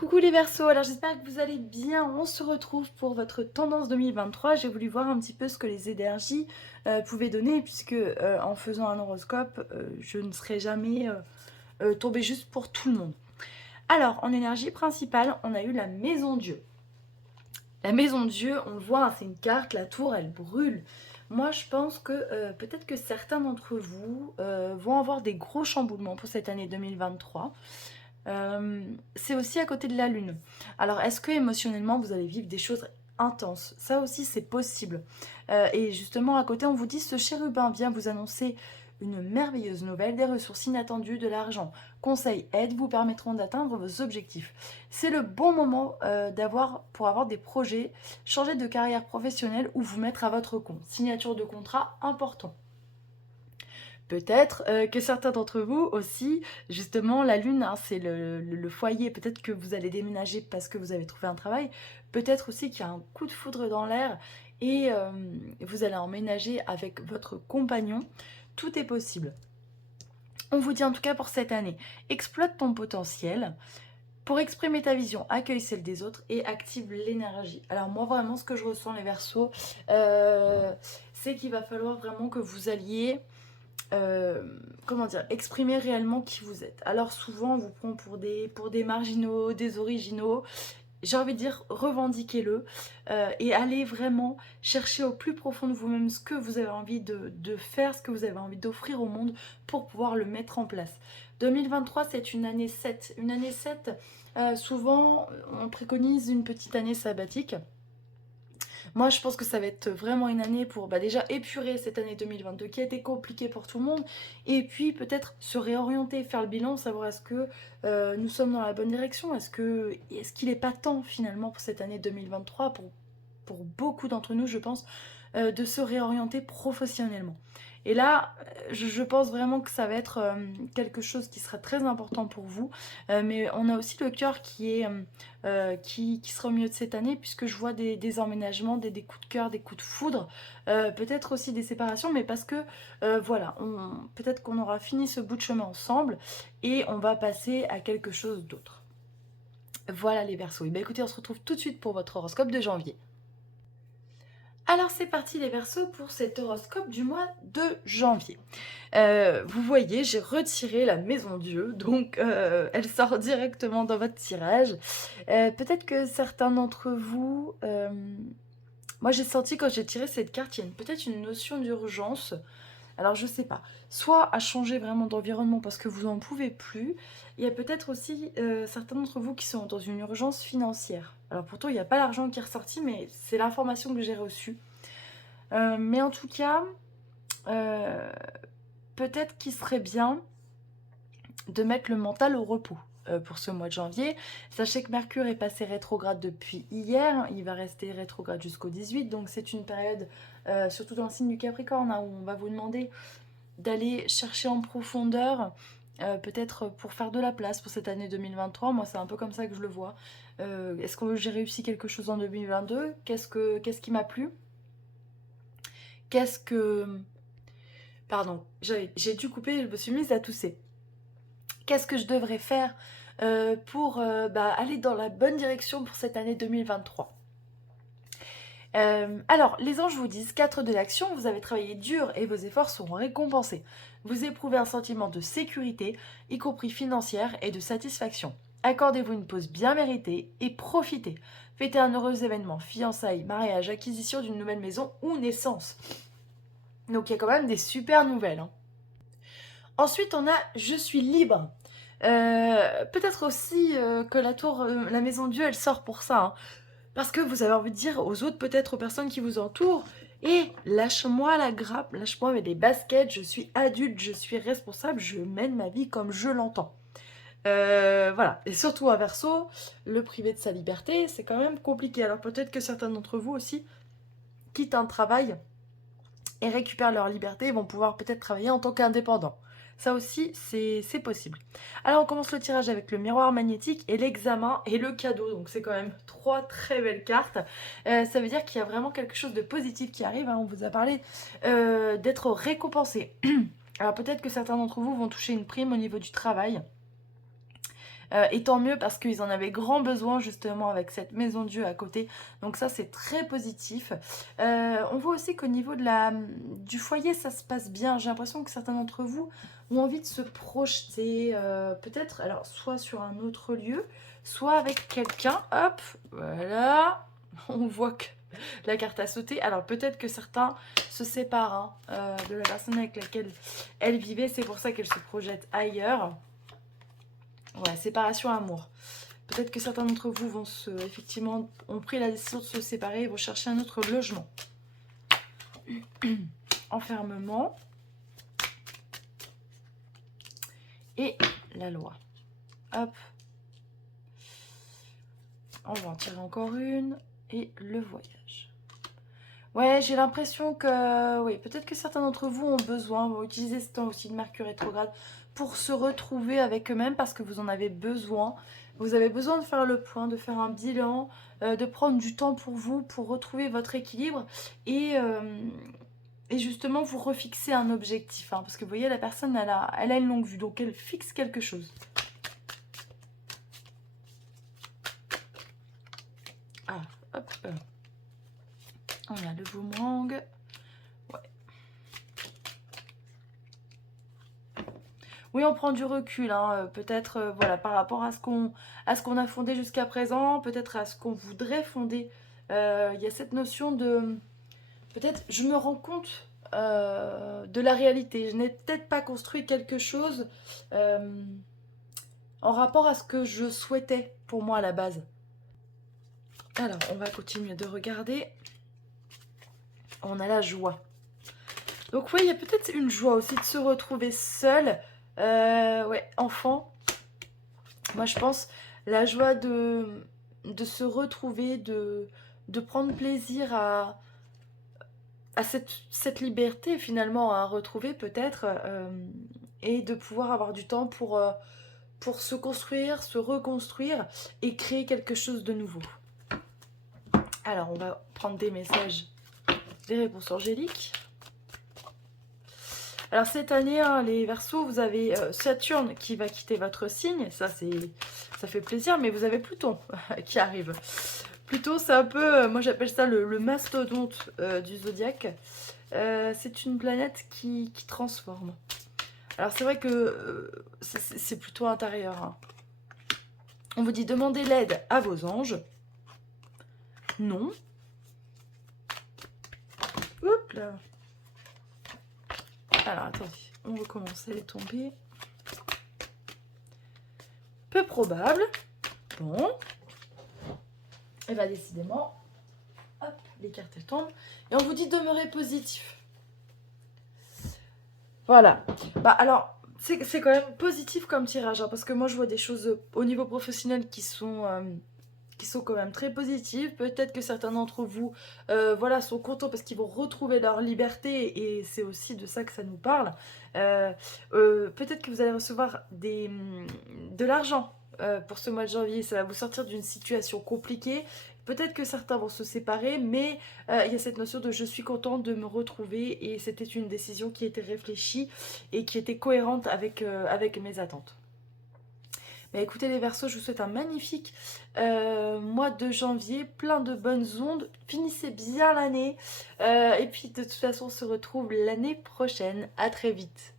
Coucou les Verseaux, alors j'espère que vous allez bien. On se retrouve pour votre tendance 2023. J'ai voulu voir un petit peu ce que les énergies pouvaient donner, puisque en faisant un horoscope, je ne serai jamais tombée juste pour tout le monde. Alors, en énergie principale, on a eu la maison Dieu. La maison Dieu, on le voit, hein, c'est une carte, la tour, elle brûle. Moi, je pense que peut-être que certains d'entre vous vont avoir des gros chamboulements pour cette année 2023. C'est aussi à côté de la lune. Alors, est-ce que émotionnellement, vous allez vivre des choses intenses? Ça aussi, c'est possible. Et justement, à côté, on vous dit, ce chérubin vient vous annoncer une merveilleuse nouvelle, des ressources inattendues, de l'argent. Conseils, aides vous permettront d'atteindre vos objectifs. C'est le bon moment pour avoir des projets, changer de carrière professionnelle ou vous mettre à votre compte. Signature de contrat important. Peut-être que certains d'entre vous aussi, justement, la lune, hein, c'est le foyer. Peut-être que vous allez déménager parce que vous avez trouvé un travail. Peut-être aussi qu'il y a un coup de foudre dans l'air et vous allez emménager avec votre compagnon. Tout est possible. On vous dit en tout cas pour cette année, exploite ton potentiel. Pour exprimer ta vision, accueille celle des autres et active l'énergie. Alors moi vraiment ce que je ressens les Verseaux, c'est qu'il va falloir vraiment que vous alliez comment dire, exprimer réellement qui vous êtes. Alors souvent on vous prend pour des marginaux, des originaux. J'ai envie de dire, revendiquez-le et allez vraiment chercher au plus profond de vous-même ce que vous avez envie de faire, ce que vous avez envie d'offrir au monde pour pouvoir le mettre en place. 2023, c'est une année 7. Une année 7, souvent, on préconise une petite année sabbatique. Moi, je pense que ça va être vraiment une année pour déjà épurer cette année 2022 qui a été compliquée pour tout le monde et puis peut-être se réorienter, faire le bilan, savoir est-ce que nous sommes dans la bonne direction, est-ce qu'il n'est pas temps finalement pour cette année 2023 pour beaucoup d'entre nous, je pense, de se réorienter professionnellement. Et là, je pense vraiment que ça va être quelque chose qui sera très important pour vous. Mais on a aussi le cœur qui sera au milieu de cette année, puisque je vois des emménagements, des coups de cœur, des coups de foudre, peut-être aussi des séparations, mais parce que voilà, peut-être qu'on aura fini ce bout de chemin ensemble et on va passer à quelque chose d'autre. Voilà les Verseaux. Et bien écoutez, on se retrouve tout de suite pour votre horoscope de janvier. Alors c'est parti les Verseaux pour cet horoscope du mois de janvier. Vous voyez, j'ai retiré la maison Dieu, donc elle sort directement dans votre tirage. Peut-être que certains d'entre vous... moi j'ai senti quand j'ai tiré cette carte, il y a peut-être une notion d'urgence. Alors je sais pas, soit à changer vraiment d'environnement parce que vous n'en pouvez plus, il y a peut-être aussi certains d'entre vous qui sont dans une urgence financière. Alors pourtant il n'y a pas l'argent qui est ressorti, mais c'est l'information que j'ai reçue. Mais en tout cas, euh, peut-être qu'il serait bien de mettre le mental au repos pour ce mois de janvier. Sachez que Mercure est passé rétrograde depuis hier, il va rester rétrograde jusqu'au 18, donc c'est une période, surtout dans le signe du Capricorne, hein, où on va vous demander d'aller chercher en profondeur, peut-être pour faire de la place pour cette année 2023. Moi, c'est un peu comme ça que je le vois. Est-ce que j'ai réussi quelque chose en 2022? Qu'est-ce qui m'a plu? Qu'est-ce que... Pardon, j'ai dû couper, je me suis mise à tousser. Qu'est-ce que je devrais faire pour aller dans la bonne direction pour cette année 2023? Alors, les anges vous disent 4 de l'action, vous avez travaillé dur et vos efforts seront récompensés. Vous éprouvez un sentiment de sécurité, y compris financière, et de satisfaction. Accordez-vous une pause bien méritée et profitez. Fêtez un heureux événement, fiançailles, mariage, acquisition d'une nouvelle maison ou naissance. Donc il y a quand même des super nouvelles, hein. Ensuite, on a Je suis libre. Peut-être aussi que la tour, la maison Dieu, elle sort pour ça, hein. Parce que vous avez envie de dire aux autres, peut-être aux personnes qui vous entourent, et lâche-moi la grappe, lâche-moi les baskets, je suis adulte, je suis responsable, je mène ma vie comme je l'entends. Voilà, et surtout à Verseau, le priver de sa liberté, c'est quand même compliqué. Alors peut-être que certains d'entre vous aussi quittent un travail et récupèrent leur liberté et vont pouvoir peut-être travailler en tant qu'indépendants. Ça aussi, c'est possible. Alors on commence le tirage avec le miroir magnétique et l'examen et le cadeau. Donc c'est quand même 3 très belles cartes. Ça veut dire qu'il y a vraiment quelque chose de positif qui arrive, hein. On vous a parlé d'être récompensé. Alors peut-être que certains d'entre vous vont toucher une prime au niveau du travail. Et tant mieux parce qu'ils en avaient grand besoin justement avec cette maison de Dieu à côté. Donc ça c'est très positif. On voit aussi qu'au niveau du foyer ça se passe bien. J'ai l'impression que certains d'entre vous ont envie de se projeter peut-être alors soit sur un autre lieu, soit avec quelqu'un. Hop, voilà. On voit que la carte a sauté. Alors peut-être que certains se séparent de la personne avec laquelle elle vivait. C'est pour ça qu'elle se projette ailleurs. Ouais, séparation amour. Peut-être que certains d'entre vous effectivement, ont pris la décision de se séparer et vont chercher un autre logement. Enfermement. Et la loi. Hop. On va en tirer encore une. Et le voyage. Ouais, j'ai l'impression que... Oui, peut-être que certains d'entre vous ont besoin, vont utiliser ce temps aussi de Mercure rétrograde pour se retrouver avec eux-mêmes parce que vous en avez besoin. Vous avez besoin de faire le point, de faire un bilan, de prendre du temps pour vous, pour retrouver votre équilibre et justement vous refixer un objectif. Parce que vous voyez, la personne, elle a une longue vue, donc elle fixe quelque chose. Ah, hop. On a le boomerang. Ouais. Oui, on prend du recul, peut-être voilà, par rapport à ce qu'on a fondé jusqu'à présent, peut-être à ce qu'on voudrait fonder. Il y a cette notion de... Peut-être, je me rends compte de la réalité. Je n'ai peut-être pas construit quelque chose en rapport à ce que je souhaitais pour moi à la base. Alors, on va continuer de regarder. On a la joie. Donc oui, il y a peut-être une joie aussi de se retrouver seul. Ouais, enfant. Moi, je pense la joie de se retrouver, de prendre plaisir à cette liberté finalement à retrouver peut-être et de pouvoir avoir du temps pour se construire, se reconstruire et créer quelque chose de nouveau. Alors, on va prendre des messages, des réponses angéliques. Alors cette année, les Verseaux, vous avez Saturne qui va quitter votre signe, ça fait plaisir, mais vous avez Pluton qui arrive. Pluton, c'est un peu, moi j'appelle ça le mastodonte du zodiaque. C'est une planète qui transforme. Alors c'est vrai que c'est plutôt intérieur. On vous dit demandez l'aide à vos anges. Non. Oups là. Alors attendez, on recommence, elle est tombée. Peu probable. Bon. Et bien décidément, hop, les cartes elles tombent. Et on vous dit demeurer positif. Voilà. Bah alors, c'est quand même positif comme tirage, parce que moi je vois des choses au niveau professionnel qui sont quand même très positives. Peut-être que certains d'entre vous voilà, sont contents parce qu'ils vont retrouver leur liberté et c'est aussi de ça que ça nous parle. Peut-être que vous allez recevoir de l'argent pour ce mois de janvier. Ça va vous sortir d'une situation compliquée. Peut-être que certains vont se séparer, mais il y a cette notion de je suis contente de me retrouver et c'était une décision qui était réfléchie et qui était cohérente avec mes attentes. Mais écoutez les Verseaux, je vous souhaite un magnifique mois de janvier, plein de bonnes ondes. Finissez bien l'année et puis de toute façon on se retrouve l'année prochaine. À très vite.